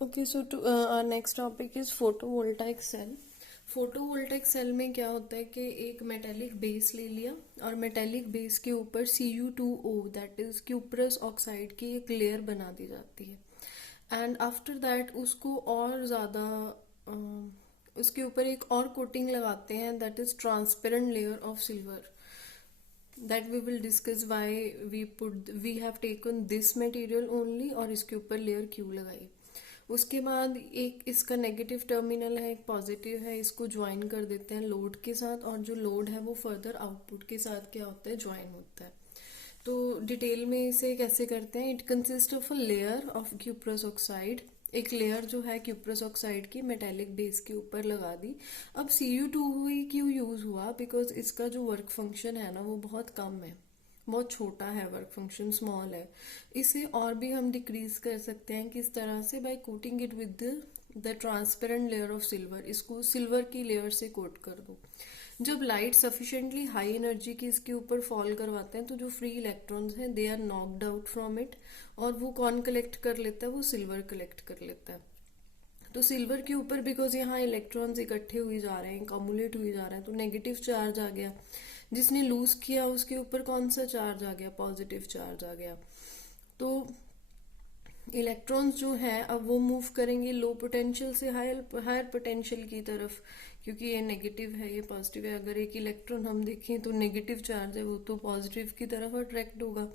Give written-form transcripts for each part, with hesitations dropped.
Okay, so to our next topic is photovoltaic cell. Photovoltaic cell में क्या होता है कि एक मेटेलिक बेस ले लिया और मेटेलिक बेस के ऊपर Cu2O that is cuprous oxide की एक लेयर बना दी जाती है। एंड आफ्टर दैट उसको और ज़्यादा उसके ऊपर एक और कोटिंग लगाते हैं that is transparent layer of silver. That we will discuss why we have taken this material only और इसके ऊपर लेयर क्यों लगाई। उसके बाद एक इसका नेगेटिव टर्मिनल है, एक पॉजिटिव है, इसको ज्वाइन कर देते हैं लोड के साथ और जो लोड है वो फर्दर आउटपुट के साथ क्या होता है, ज्वाइन होता है। तो डिटेल में इसे कैसे करते हैं, it consist of a layer of cuprous oxide. एक लेयर जो है क्यूप्रस ऑक्साइड की मेटेलिक बेस के ऊपर लगा दी। अब Cu2 ही क्यों यूज हुआ, बिकॉज इसका जो वर्क फंक्शन है ना वो बहुत कम है, बहुत छोटा है, वर्क फंक्शन स्मॉल है। इसे और भी हम डिक्रीज कर सकते हैं किस तरह से, by coating it with the transparent layer of silver. इसको सिल्वर की लेयर से कोट कर दो। जब लाइट सफिशिएंटली हाई एनर्जी की इसके ऊपर फॉल करवाते हैं तो जो फ्री इलेक्ट्रॉन्स हैं they are knocked out from it, और वो कौन कलेक्ट कर लेता है, वो सिल्वर कलेक्ट कर लेता है। तो सिल्वर के ऊपर बिकॉज यहाँ इलेक्ट्रॉन्स इकट्ठे हुए जा रहे हैं, कम्युलेट हुए जा रहे हैं, तो नेगेटिव चार्ज आ गया। जिसने लूज किया उसके ऊपर कौन सा चार्ज आ गया, पॉजिटिव चार्ज आ गया। तो इलेक्ट्रॉन्स जो हैं अब वो मूव करेंगे लो पोटेंशियल से हायर पोटेंशियल की तरफ, क्योंकि ये नेगेटिव है ये पॉजिटिव है। अगर एक इलेक्ट्रॉन हम देखें तो नेगेटिव चार्ज है वो तो पॉजिटिव की तरफ अट्रैक्ट होगा।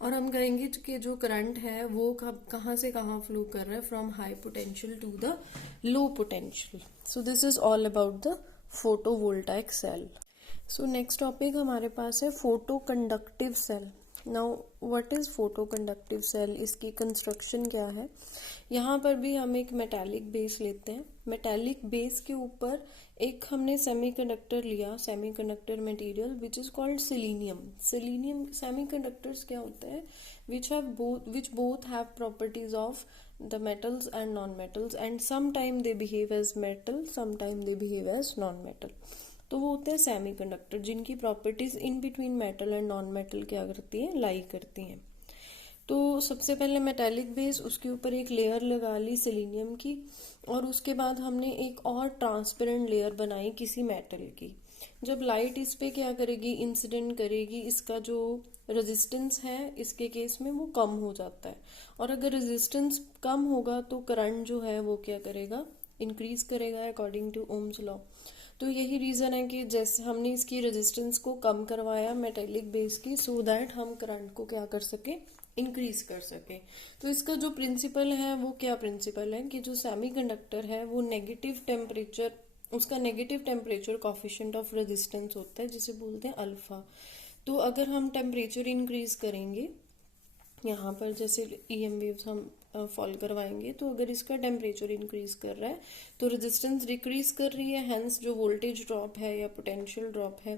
और हम कहेंगे कि जो करंट है वो कहाँ से कहाँ फ्लो कर रहा है, from high potential to the low potential. So this is all about the photovoltaic cell. So next topic हमारे पास है photo conductive cell. Now what is photo conductive cell, इसकी कंस्ट्रक्शन क्या है। यहाँ पर भी हम एक मेटालिक बेस लेते हैं। मेटालिक बेस के ऊपर एक हमने सेमीकंडक्टर लिया, semiconductor material which is called selenium. Selenium semiconductors क्या होते हैं, which both have properties of the metals and non-metals, and sometime they behave as metal, sometime they behave as non-metal। तो वो होते हैं सेमी कंडक्टर जिनकी properties in between metal and non metal क्या करती हैं, लाई करती हैं। तो सबसे पहले मेटेलिक बेस, उसके ऊपर एक लेयर लगा ली सिलीनियम की, और उसके बाद हमने एक और ट्रांसपेरेंट लेयर बनाई किसी मेटल की। जब लाइट इस पे क्या करेगी, इंसिडेंट करेगी, इसका जो रेजिस्टेंस है इसके केस में वो कम हो जाता है। और अगर रेजिस्टेंस कम होगा तो करंट जो है वो क्या करेगा, इंक्रीज करेगा अकॉर्डिंग टू ओम्स लॉ। तो यही रीज़न है कि जैसे हमने इसकी रेजिस्टेंस को कम करवाया मेटेलिक बेस की, सो दैट हम करंट को क्या कर सके, इंक्रीज कर सके। तो इसका जो प्रिंसिपल है वो क्या प्रिंसिपल है कि जो सेमीकंडक्टर है वो नेगेटिव टेम्परेचर, उसका negative temperature coefficient of resistance होता है जिसे बोलते हैं अल्फा। तो अगर हम टेम्परेचर इंक्रीज करेंगे, यहाँ पर जैसे EM वेव्स हम फॉल करवाएंगे, तो अगर इसका टेम्परेचर इंक्रीज कर रहा है तो रेजिस्टेंस डिक्रीज कर रही है, हेंस जो वोल्टेज ड्रॉप है या पोटेंशियल ड्रॉप है,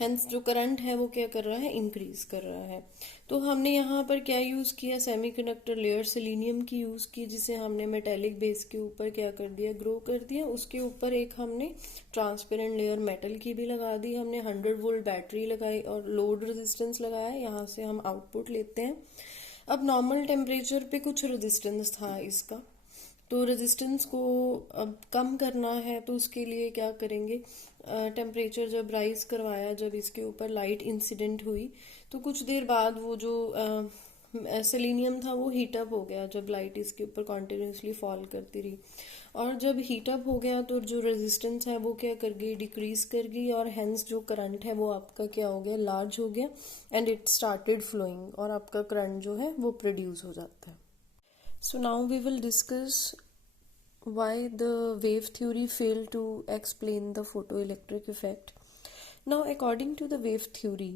हेंस जो करंट है वो क्या कर रहा है, इंक्रीज कर रहा है। तो हमने यहाँ पर क्या यूज़ किया, सेमीकंडक्टर लेयर सिलीनियम की यूज़ की, जिसे हमने मेटेलिक बेस के ऊपर क्या कर दिया, ग्रो कर दिया। उसके ऊपर एक हमने ट्रांसपेरेंट लेयर मेटल की भी लगा दी, हमने 100 वोल्ट बैटरी लगाई और लोड रेजिस्टेंस लगाया, यहाँ से हम आउटपुट लेते हैं। अब नॉर्मल टेम्परेचर पे कुछ रेजिस्टेंस था इसका, तो रेजिस्टेंस को अब कम करना है तो उसके लिए क्या करेंगे, टेम्परेचर जब राइज करवाया, जब इसके ऊपर लाइट इंसिडेंट हुई तो कुछ देर बाद वो जो सेलेनियम था वो हीटअप हो गया, जब लाइट इसके ऊपर कॉन्टिन्यूसली फॉल करती रही। और जब हीटअप हो गया तो जो रेजिस्टेंस है वो क्या कर गई, डिक्रीज कर गई, और हेंस जो करंट है वो आपका क्या हो गया, लार्ज हो गया, एंड इट स्टार्टेड फ्लोइंग, और आपका करंट जो है वो प्रोड्यूस हो जाता है। So now we will discuss why the wave theory failed to explain the photoelectric effect. Now according to the wave theory,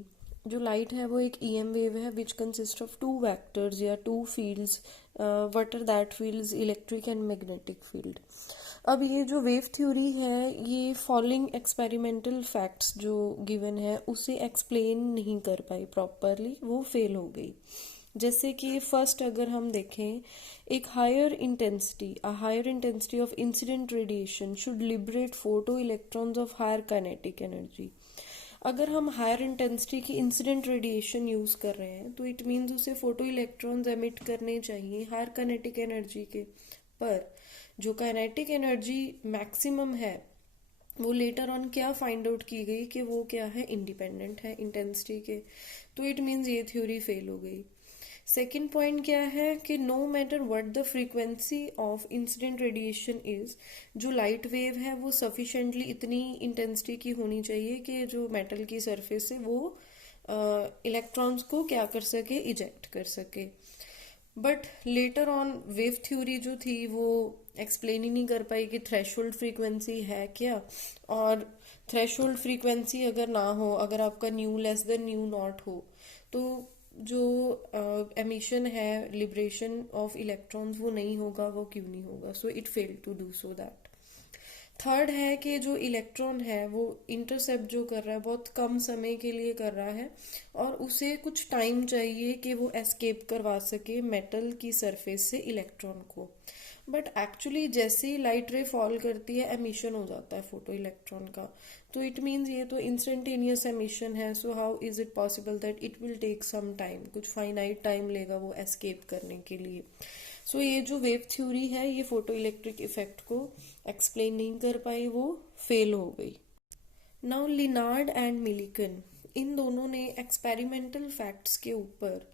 जो लाइट है वो एक EM वेव है which consist of two vectors या two fields, what are that fields, electric and magnetic field. अब ये जो wave theory है ये फॉलोइंग एक्सपेरिमेंटल फैक्ट्स जो गिवन है उसे एक्सप्लेन नहीं कर पाई प्रॉपरली, वो फेल हो गई। जैसे कि फर्स्ट अगर हम देखें, एक higher intensity of incident radiation should liberate photo electrons of higher kinetic energy. अगर हम हायर इंटेंसिटी की इंसिडेंट रेडिएशन यूज कर रहे हैं तो इट मीन्स उसे फोटो इलेक्ट्रॉन्स एमिट करने चाहिए हायर काइनेटिक एनर्जी के, पर जो काइनेटिक एनर्जी मैक्सिमम है वो लेटर ऑन क्या फाइंड आउट की गई कि वो क्या है, इंडिपेंडेंट है इंटेंसिटी के। तो इट मीन्स ये थ्योरी फेल हो गई। सेकेंड पॉइंट क्या है कि no matter what the frequency of incident radiation is, जो लाइट वेव है वो सफिशेंटली इतनी इंटेंसिटी की होनी चाहिए कि जो मेटल की सरफेस से वो इलेक्ट्रॉन्स को क्या कर सके, इजेक्ट कर सके। But later on wave theory जो थी वो एक्सप्लेन ही नहीं कर पाई कि थ्रेशोल्ड फ्रीक्वेंसी है क्या, और थ्रेशोल्ड फ्रीक्वेंसी अगर ना हो, अगर आपका new less than nu not हो, तो जो एमिशन है, लिबरेशन ऑफ इलेक्ट्रॉन्स वो नहीं होगा। वो क्यों नहीं होगा? So it fail to do so that. Third है कि जो इलेक्ट्रॉन है वो इंटरसेप्ट जो कर रहा है बहुत कम समय के लिए कर रहा है, और उसे कुछ टाइम चाहिए कि वो एस्केप करवा सके मेटल की सरफेस से इलेक्ट्रॉन को। बट एक्चुअली जैसे ही लाइट रे फॉल करती है एमिशन हो जाता है फोटो इलेक्ट्रॉन का। तो इट मीन्स ये तो इंस्टेंटेनियस एमिशन है। So how is it possible that it will take some time, कुछ फाइनाइट टाइम लेगा वो एस्केप करने के लिए। सो ये जो वेव थ्योरी है ये फोटो इलेक्ट्रिक इफेक्ट को एक्सप्लेन नहीं कर पाई, वो फेल हो गई। नाउ लिनार्ड एंड मिलिकन, इन दोनों ने एक्सपेरिमेंटल फैक्ट्स के ऊपर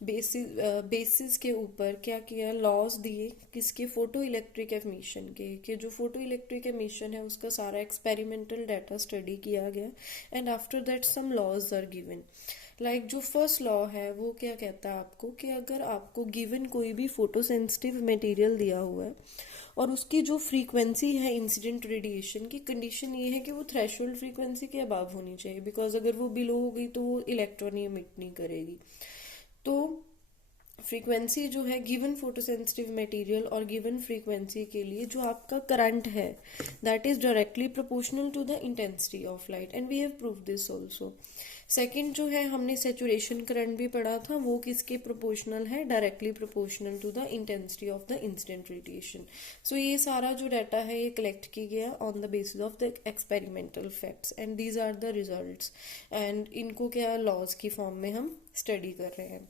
बेसिस के ऊपर क्या किया, लॉज दिए किसके, फोटो इलेक्ट्रिक एमिशन के, कि जो फोटो इलेक्ट्रिक एमिशन है उसका सारा एक्सपेरिमेंटल डाटा स्टडी किया गया, and after that some laws are given. Like जो फर्स्ट लॉ है वो क्या कहता है आपको कि अगर आपको गिवन कोई भी फोटो सेंसिटिव मटेरियल दिया हुआ है और उसकी जो फ्रीक्वेंसी है इंसिडेंट रेडिएशन की, कंडीशन ये है कि वो थ्रेशोल्ड फ्रीक्वेंसी के अबव होनी चाहिए, बिकॉज अगर वो बिलो हो गई तो वो इलेक्ट्रॉन ही एमिट नहीं करेगी। तो फ्रीक्वेंसी जो है गिवन फोटोसेंसिटिव मटेरियल और गिवन फ्रीक्वेंसी के लिए जो आपका करंट है that is directly proportional to the intensity of light, and we have proved this also. Second जो है हमने सैचुरेशन करंट भी पढ़ा था, वो किसके प्रोपोर्शनल है, directly proportional to the intensity of the incident radiation. So ये सारा जो डाटा है ये कलेक्ट की गया on the basis of the experimental facts, and these are the results, and इनको क्या लॉज की फॉर्म में हम स्टडी कर रहे हैं।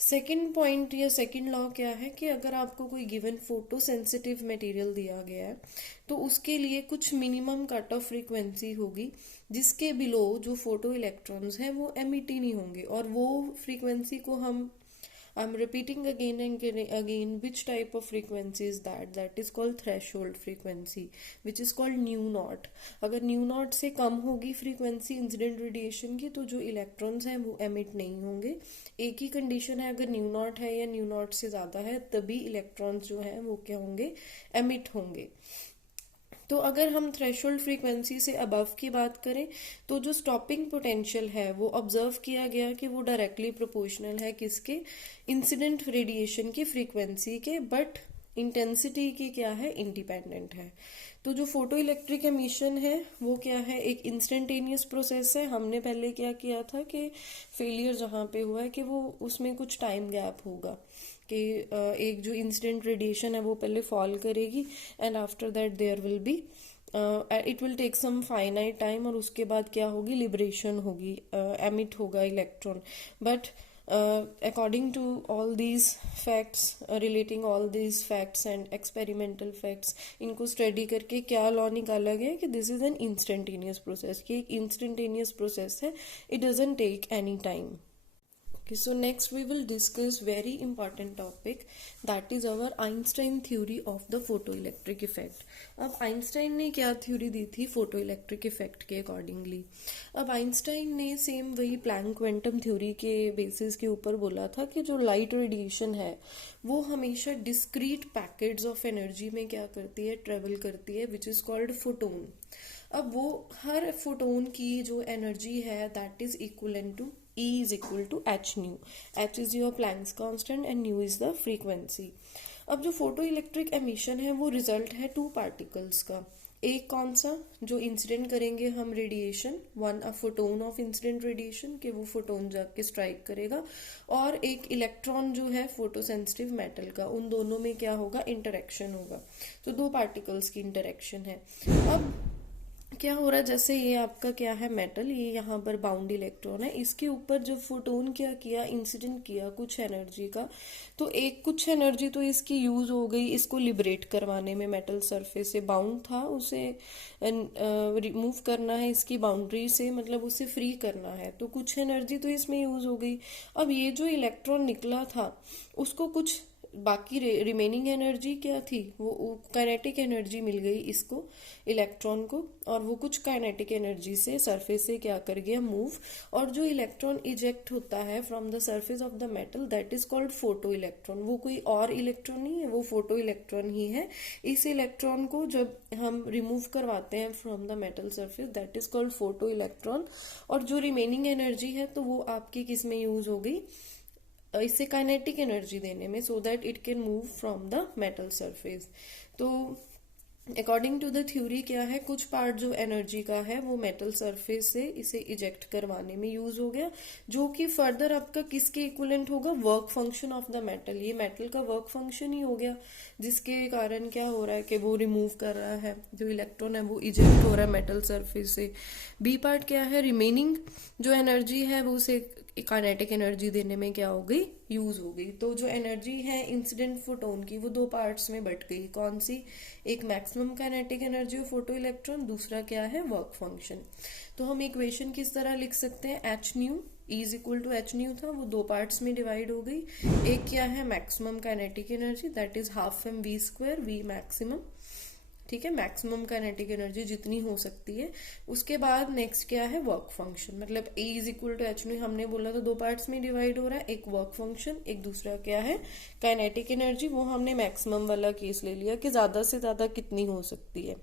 सेकेंड पॉइंट या सेकेंड लॉ क्या है कि अगर आपको कोई गिवन फोटो सेंसिटिव मटेरियल दिया गया है तो उसके लिए कुछ मिनिमम कट ऑफ फ्रीक्वेंसी होगी जिसके बिलो जो फोटो इलेक्ट्रॉन्स हैं वो एमिट ही नहीं होंगे, और वो फ्रीक्वेंसी को हम I am repeating again and again which type of frequency is that is called threshold frequency which is called new not. अगर न्यू नॉट से कम होगी फ्रीक्वेंसी इंसिडेंट रेडिएशन की तो जो इलेक्ट्रॉन्स हैं वो एमिट नहीं होंगे। एक ही कंडीशन है, अगर न्यू नॉट है या न्यू नॉट से ज्यादा है तभी इलेक्ट्रॉन्स जो हैं वो क्या होंगे, एमिट होंगे। तो अगर हम थ्रेशोल्ड फ्रीक्वेंसी से अबव की बात करें तो जो स्टॉपिंग पोटेंशियल है वो ऑब्जर्व किया गया कि वो डायरेक्टली प्रोपोर्शनल है किसके, इंसिडेंट रेडिएशन की फ्रीक्वेंसी के, बट इंटेंसिटी की क्या है, इंडिपेंडेंट है। तो जो फोटो इलेक्ट्रिक एमिशन है वो क्या है, एक इंस्टेंटेनियस प्रोसेस है। हमने पहले क्या किया था कि फेलियर जहाँ पे हुआ है कि वो उसमें कुछ टाइम गैप होगा कि एक जो इंसिडेंट रेडिएशन है वो पहले फॉल करेगी and after that there will be it will take some finite time, और उसके बाद क्या होगी, लिबरेशन होगी, एमिट होगा electron. But according to all these facts, relating all these facts and experimental facts, इनको स्टडी करके क्या लॉ निकाला गया कि this is an instantaneous process, कि एक इंस्टेंटेनियस प्रोसेस है, it doesn't take any time. Okay, so next we will discuss very important topic, that is our Einstein theory of the photoelectric effect। अब Einstein ने क्या theory दी थी photoelectric effect के accordingly. अब Einstein ने same वही Planck quantum theory के basis के ऊपर बोला था कि जो लाइट रेडिएशन है वो हमेशा डिस्क्रीट पैकेट्स ऑफ एनर्जी में क्या करती है, ट्रेवल करती है, विच इज कॉल्ड फोटोन। अब वो हर फोटोन की जो एनर्जी है that is equivalent to E is equal to h nu. h is your Planck's constant and nu is the frequency। अब जो फोटो इलेक्ट्रिक एमिशन है वो रिजल्ट है टू पार्टिकल्स का। एक कौन सा, जो इंसिडेंट करेंगे हम radiation, one a photon of incident radiation, कि वो फोटोन जाके स्ट्राइक करेगा, और एक इलेक्ट्रॉन जो है फोटो सेंसिटिव मेटल का, उन दोनों में क्या होगा, इंटरेक्शन होगा। तो दो पार्टिकल्स की इंटरेक्शन है। अब क्या हो रहा है, जैसे ये आपका क्या है मेटल, ये यहाँ पर बाउंड इलेक्ट्रॉन है, इसके ऊपर जब फोटोन क्या किया, इंसिडेंट किया कुछ एनर्जी का, तो एक कुछ एनर्जी तो इसकी यूज हो गई इसको लिबरेट करवाने में, मेटल सरफेस से बाउंड था उसे रिमूव करना है इसकी बाउंड्री से, मतलब उसे फ्री करना है, तो कुछ एनर्जी तो इसमें यूज हो गई। अब ये जो इलेक्ट्रॉन निकला था उसको कुछ बाकी रिमेनिंग एनर्जी क्या थी, वो काइनेटिक एनर्जी मिल गई इसको, इलेक्ट्रॉन को, और वो कुछ काइनेटिक एनर्जी से सरफेस से क्या कर गया, मूव। और जो इलेक्ट्रॉन इजेक्ट होता है from the surface of the metal, that is called photo electron. वो कोई और इलेक्ट्रॉन नहीं है, वो फोटो इलेक्ट्रॉन ही है। इस इलेक्ट्रॉन को जब हम रिमूव करवाते हैं from the metal surface, that is called photo electron. और जो रिमेनिंग एनर्जी है तो वो आपकी किस में यूज हो गई, इससे काइनेटिक एनर्जी देने में, so that it can move from the metal surface. तो अकॉर्डिंग टू द थ्योरी क्या है, कुछ पार्ट जो एनर्जी का है वो मेटल सरफेस से इसे इजेक्ट करवाने में यूज हो गया, जो कि फर्दर आपका किसके इक्विवेलेंट होगा, work function of the metal. ये मेटल का वर्क फंक्शन ही हो गया, जिसके कारण क्या हो रहा है कि वो रिमूव कर रहा है, जो इलेक्ट्रॉन है वो इजेक्ट हो रहा है मेटल सरफेस से। बी पार्ट क्या है, रिमेनिंग जो एनर्जी है वो उसे काइनेटिक एनर्जी देने में क्या हो गई, यूज हो गई। तो जो एनर्जी है इंसिडेंट फोटोन की वो दो पार्ट्स में बट गई, कौन सी, एक maximum kinetic energy of photo electron, दूसरा क्या है, वर्क फंक्शन। तो हम इक्वेशन किस तरह लिख सकते हैं, H nu is equal to H nu था, वो दो पार्ट्स में डिवाइड हो गई। एक क्या है maximum kinetic energy, that is half M V square, V maximum, ठीक है, मैक्सिमम काइनेटिक एनर्जी जितनी हो सकती है। उसके बाद नेक्स्ट क्या है, वर्क फंक्शन, मतलब A is equal to H nu, हमने बोला तो दो पार्ट्स में डिवाइड हो रहा है, एक वर्क फंक्शन, एक दूसरा क्या है, काइनेटिक एनर्जी। वो हमने मैक्सिमम वाला केस ले लिया कि ज्यादा से ज्यादा कितनी हो सकती है।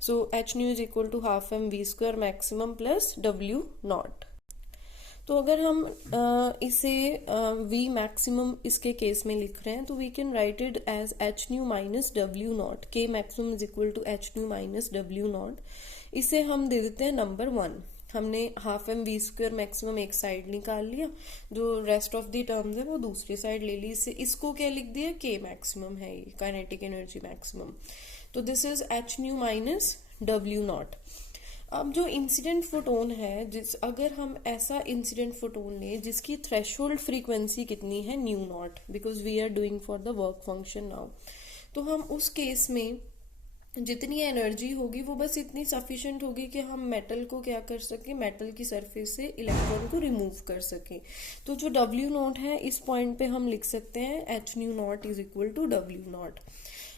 So H nu is equal to half M V square maximum plus W naught. तो अगर हम इसे v मैक्सिमम इसके केस में लिख रहे हैं तो we can write it as H nu minus W naught, K maximum is equal to H nu minus W naught. इसे हम दे देते हैं नंबर 1। हमने half M V square maximum एक साइड निकाल लिया, जो रेस्ट ऑफ द टर्म्स है वो दूसरी साइड ले ली, इसको क्या लिख दिया, के मैक्सिमम है ये, काइनेटिक एनर्जी मैक्सिमम। तो this is H nu minus W naught. अब जो इंसिडेंट फोटोन है, जिस अगर हम ऐसा इंसिडेंट फोटोन लें जिसकी थ्रेशोल्ड फ्रीक्वेंसी कितनी है, nu naught, because we are doing for the work function now, तो हम उस केस में जितनी एनर्जी होगी वो बस इतनी सफिशिएंट होगी कि हम मेटल को क्या कर सकें, मेटल की सरफेस से इलेक्ट्रॉन को रिमूव कर सकें। तो जो डब्ल्यू नॉट है इस पॉइंट पे हम लिख सकते हैं H nu naught is equal to W naught.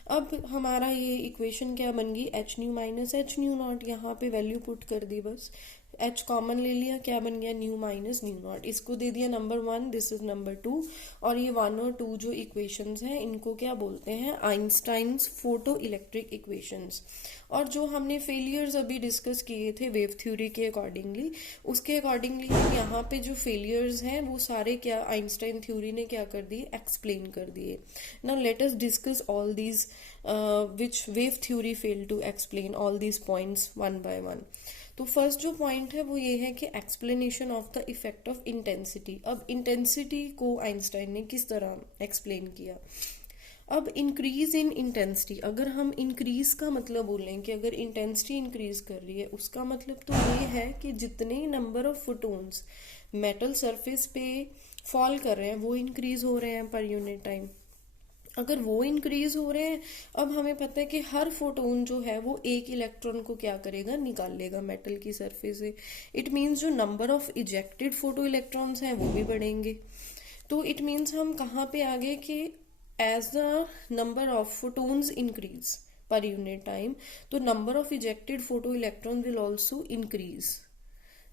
अब हमारा ये इक्वेशन क्या बन गई, H nu minus H nu naught, यहाँ पे वैल्यू पुट कर दी, बस एच कॉमन ले लिया, क्या बन गया, न्यू माइनस न्यू नॉट। इसको दे दिया नंबर 1, दिस इज नंबर 2। और ये 1 और 2 जो इक्वेशंस हैं इनको क्या बोलते हैं, आइंस्टाइन्स फोटो इलेक्ट्रिक इक्वेशंस। और जो हमने फेलियर्स अभी डिस्कस किए थे वेव थ्योरी के अकॉर्डिंगली, उसके अकॉर्डिंगली यहाँ पे जो फेलियर्स हैं वो सारे क्या आइंस्टाइन थ्योरी ने क्या कर दिए, एक्सप्लेन कर दिए। Now let us discuss all these which wave theory fail to explain all these points one by one. तो फर्स्ट जो पॉइंट है वो ये है कि explanation of the effect of intensity. अब इंटेंसिटी को आइंस्टाइन ने किस तरह एक्सप्लेन किया, अब इंक्रीज इन इंटेंसिटी, अगर हम इंक्रीज का मतलब बोलें कि अगर इंटेंसिटी इंक्रीज कर रही है, उसका मतलब तो ये है कि जितने number of photons metal surface पे फॉल कर रहे हैं वो इंक्रीज हो रहे हैं पर यूनिट टाइम। अगर वो इंक्रीज हो रहे हैं, अब हमें पता है कि हर फोटोन जो है वो एक इलेक्ट्रॉन को क्या करेगा, निकाल लेगा मेटल की सरफेस से। इट मीन्स जो number of ejected photo electrons हैं वो भी बढ़ेंगे। तो इट मीन्स हम कहाँ पे आ गए कि as the number of photons increase per unit time, तो number of ejected photoelectrons will also increase।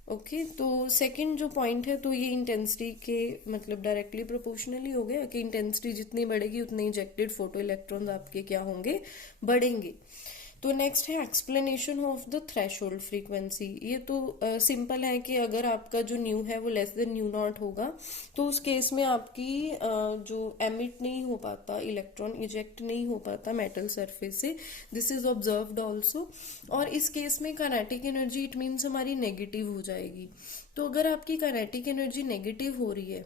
Okay तो सेकंड जो पॉइंट है, तो ये इंटेंसिटी के मतलब डायरेक्टली प्रोपोर्शनली हो गया कि इंटेंसिटी जितनी बढ़ेगी उतने इजेक्टेड फोटो इलेक्ट्रॉन्स आपके क्या होंगे, बढ़ेंगे। तो नेक्स्ट है explanation of the threshold frequency. ये तो सिंपल है कि अगर आपका जो न्यू है वो लेस देन न्यू नॉट होगा तो उस केस में आपकी जो एमिट नहीं हो पाता इलेक्ट्रॉन, इजेक्ट नहीं हो पाता मेटल सरफेस से, दिस इज ऑब्जर्व्ड ऑल्सो। और इस केस में काइनेटिक एनर्जी इट मीन्स हमारी नेगेटिव हो जाएगी। तो अगर आपकी काइनेटिक एनर्जी नेगेटिव हो रही है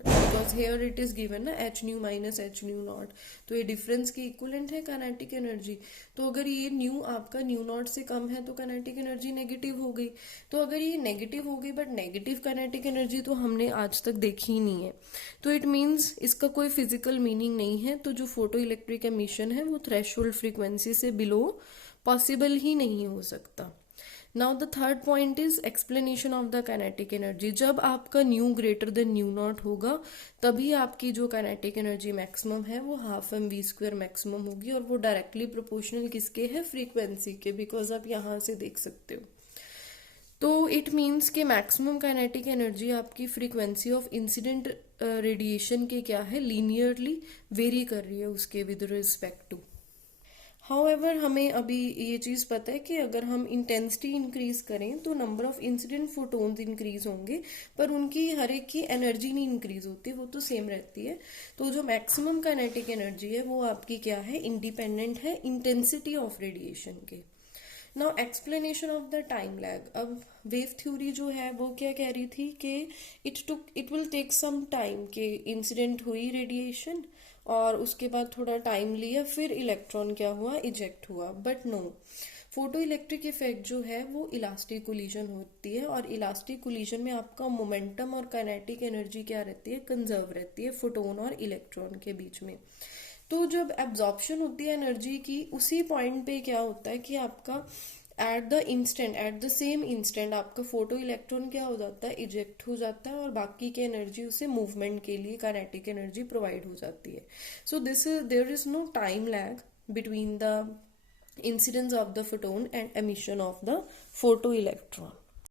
because here it is given ना H nu minus H nu naught, तो ये डिफरेंस के इक्वलेंट है काइनेटिक एनर्जी। तो अगर ये न्यू आपका न्यू नॉट से कम है तो काइनेटिक एनर्जी नेगेटिव हो गई। तो अगर ये नेगेटिव हो गई, बट नेगेटिव काइनेटिक एनर्जी तो हमने आज तक देखी ही नहीं है, तो इट मीन्स इसका कोई फिजिकल मीनिंग नहीं है। तो जो फोटो इलेक्ट्रिक एमिशन है वो थ्रेशोल्ड फ्रीक्वेंसी से बिलो पॉसिबल ही नहीं हो सकता। Now the third point is explanation of the kinetic energy. जब आपका nu greater than nu naught होगा तभी आपकी जो काइनेटिक एनर्जी मैक्सिमम है वो half M V square maximum होगी, और वो डायरेक्टली प्रोपोर्शनल किसके है, फ्रीक्वेंसी के, बिकॉज आप यहाँ से देख सकते हो। तो इट मीन्स कि मैक्सिमम काइनेटिक एनर्जी आपकी फ्रीक्वेंसी ऑफ इंसिडेंट रेडिएशन के क्या है, लीनियरली वेरी कर रही है उसके विद रिस्पेक्ट टू। हाउएवर हमें अभी ये चीज़ पता है कि अगर हम इंटेंसिटी इंक्रीज करें तो number of incident photons increase होंगे, पर उनकी हर एक की एनर्जी नहीं इंक्रीज होती, वो तो सेम रहती है। तो जो मैक्सिमम काइनेटिक एनर्जी है वो आपकी क्या है, इंडिपेंडेंट है इंटेंसिटी ऑफ रेडिएशन के। Now explanation of the time lag. अब वेव थ्योरी जो है वो क्या कह रही थी कि it will take some time, कि इंसिडेंट हुई रेडिएशन और उसके बाद थोड़ा टाइम लिया, फिर इलेक्ट्रॉन क्या हुआ, इजेक्ट हुआ। But no, photo electric effect जो है वो इलास्टिक कोलिजन होती है, और इलास्टिक कोलिजन में आपका मोमेंटम और काइनेटिक एनर्जी क्या रहती है, कंजर्व रहती है फोटोन और इलेक्ट्रॉन के बीच में। तो जब एब्जॉर्प्शन होती है एनर्जी की, उसी पॉइंट पे क्या होता है कि आपका एट द सेम इंस्टेंट आपका फोटो इलेक्ट्रॉन क्या हो जाता है, इजेक्ट हो जाता है, और बाकी की एनर्जी उसे मूवमेंट के लिए काइनेटिक एनर्जी प्रोवाइड हो जाती है। So there is no time lag between the incidence of the photon and emission of the photoelectron.